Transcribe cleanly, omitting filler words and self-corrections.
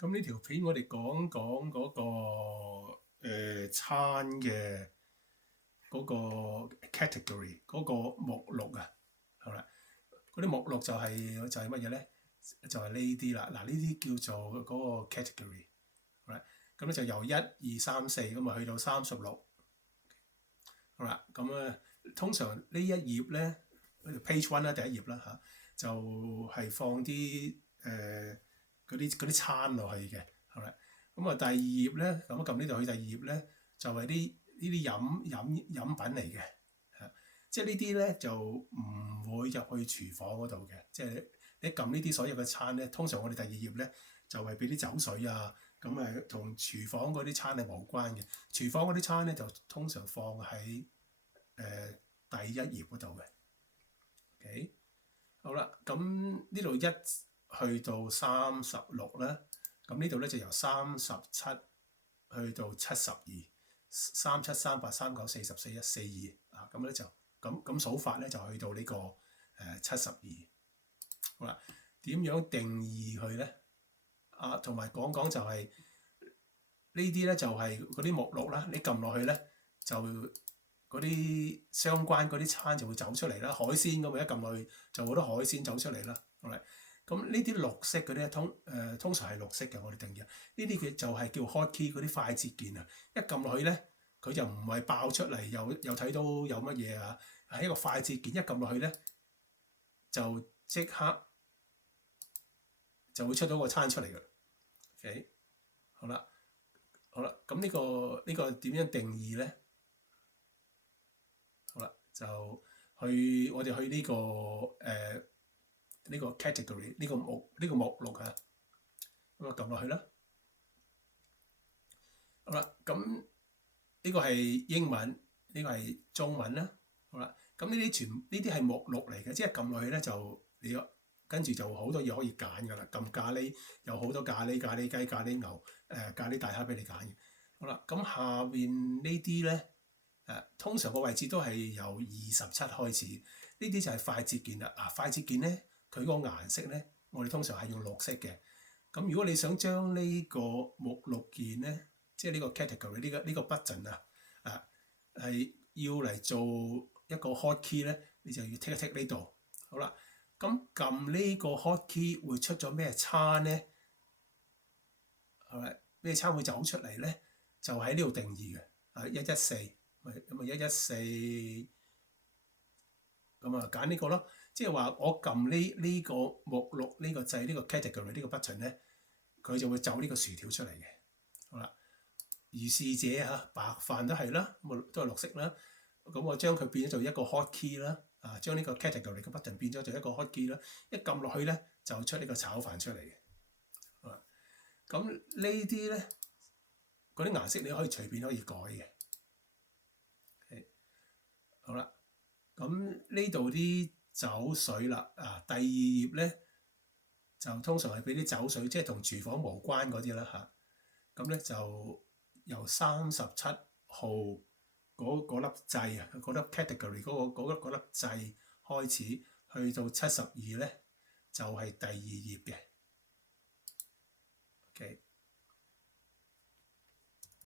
咁呢條片我哋講講嗰個餐嘅嗰個 category 嗰個目錄啊，好啦，嗰啲目錄就係乜嘢咧？就係呢啲啦。嗱，呢啲叫做嗰個 category，好啦，咁咧就由1、2、3、4咁啊去到36，好啦，咁通常呢一頁咧 page one 啦，第一頁啦嚇，就係放啲嗰啲餐落去嘅，好啦，咁啊第二頁咧，咁撳呢度去第二頁咧，就係呢啲飲品嚟嘅，嚇，即係呢啲咧就唔會入去廚房嗰度嘅，即係你撳呢啲所有嘅餐咧，通常我哋第二頁咧就係俾啲酒水啊，咁同廚房嗰啲餐係無關嘅，廚房嗰啲餐咧就通常放喺第一頁嗰度嘅，OK，好啦，咁呢度去到36啦，咁呢度咧就由37去到72，37、38、39、40、41、42啊，咁咧就咁數法咧就去到呢個72。好啦，點樣定義佢咧？啊，同埋講講就係呢啲咧就係嗰啲目錄啦，你撳落去咧就嗰啲相關嗰啲餐就會走出嚟啦，海鮮咁一撳落去就好多海鮮走出嚟啦。好啦，咁呢啲綠色嗰啲通常係綠色嘅，我哋定義呢啲嘅就係叫 hotkey 嗰啲快捷鍵啊，一撳落去咧佢就唔係爆出嚟又睇到有乜嘢啊，係一個快捷鍵，一撳落去咧就即刻就會出到個餐出嚟嘅。OK，好啦，咁呢個點樣定義咧？好啦，就我哋去呢個 category 呢個目錄啊，咁啊撳落去啦。好啦，咁呢個係英文，呢個係中文啦。好啦，咁呢啲係目錄嚟嘅，即係撳落去咧就你跟住就好多嘢可以揀㗎啦。撳咖喱有好多咖喱雞、咖喱牛、咖喱大蝦俾你揀嘅。好啦，咁下邊呢啲咧通常個位置都係由27開始，呢啲就係快捷鍵啦。快捷鍵咧佢個顏色咧，我哋通常係用綠色嘅。咁如果你想將呢個目錄鍵咧，即係呢個 category 呢個 button 係要嚟做一個 hotkey 咧，你就要剔一剔呢度。好啦，咁撳呢個 hotkey 會出咗咩餐咧？係咪咩餐會走出嚟咧？就喺呢度定義嘅114，咁114咁揀呢個咯。即係話我撳呢個目錄呢個掣呢個 category 呢個 button 咧，佢就會走呢個薯條出嚟嘅。好啦，如是者白飯都係啦，都係綠色啦。咁我將佢變咗做一個 hotkey 啦，將呢個 category 嘅 button 變咗做一個 hotkey 啦，一撳落去咧就出呢個炒飯出嚟嘅。好啦，咁呢啲咧嗰啲顏色你可以隨便可以改嘅。好啦，咁呢度啲酒水啦，第二頁咧就通常係俾啲酒水，即係同廚房無關嗰啲啦嚇。咁咧就由37號嗰粒掣啊，嗰粒 category 嗰粒掣開始，去到72咧就係第二頁嘅。OK。